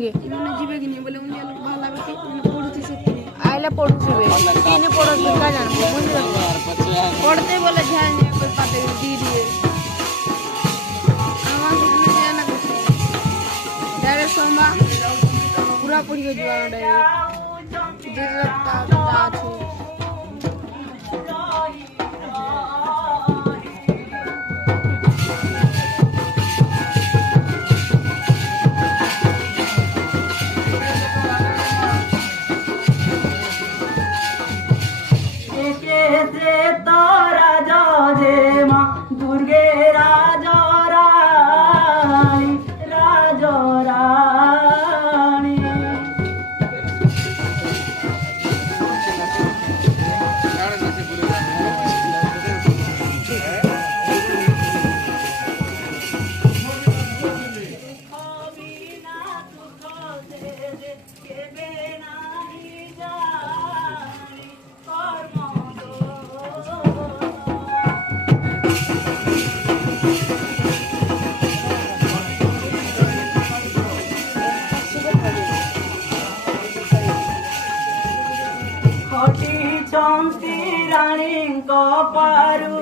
के इन्होंने जीवे कि नहीं बोले उन्हें लोग भाला के उन्हें पढ़ती से आइला पढ़ुथिबे किने पढ़त का जान पढ़ते बोले ध्यान नहीं कोई पाते दी दिए आवाज में जाना कुछ डायरेक्ट सोमा पूरा पढ़ी के जुआ डायरेक्ट जेला ता छे रानी को पारू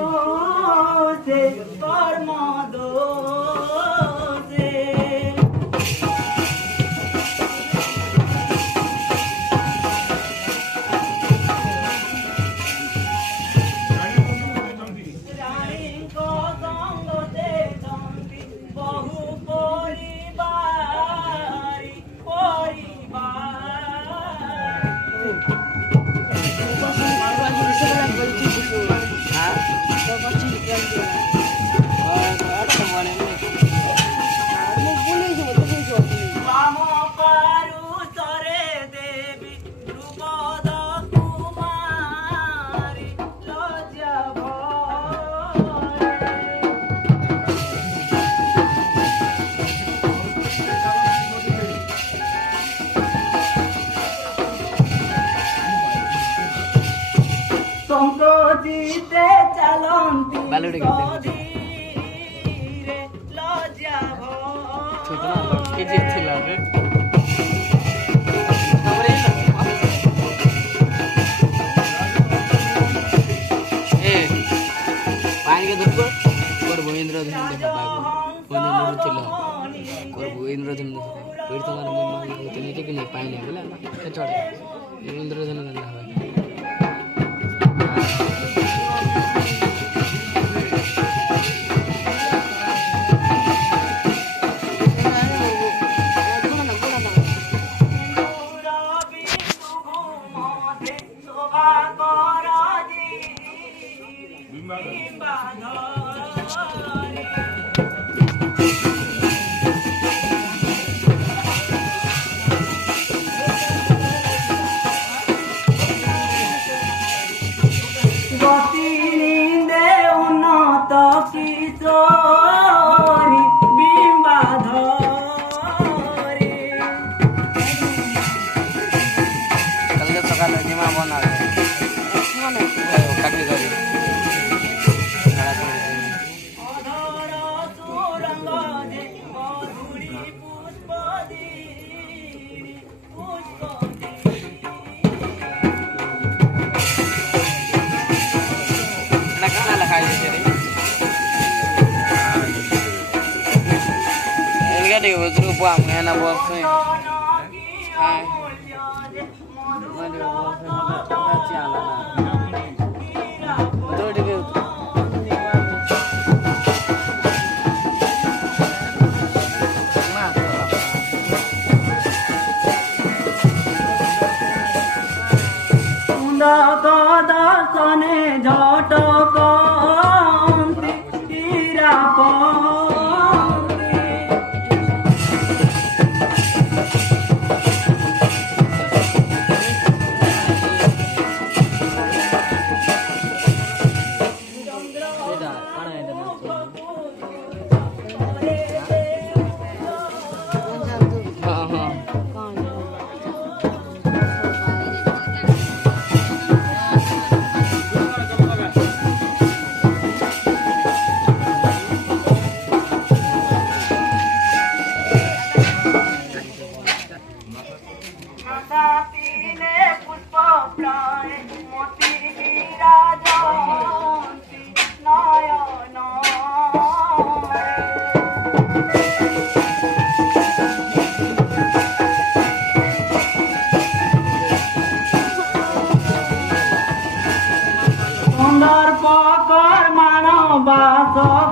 से कर्म दो से रानी को संग दे दंती बहु परिवार जीते चलंती धीरे लज्जा के जे थिला रे ए पानी के दुख पर भोइन्द्र धन देखा बाबू कोन थिला पर भोइन्द्र धन पेड़ तुम्हारे मन में होते नहीं कि नहीं पानी बोला के चढ़ भोइन्द्र धन देखा grupo amena bolsa. दर्शने झटक প্রাণে মতি রাজন্তী নয়ন সুন্দর পকর মানবাস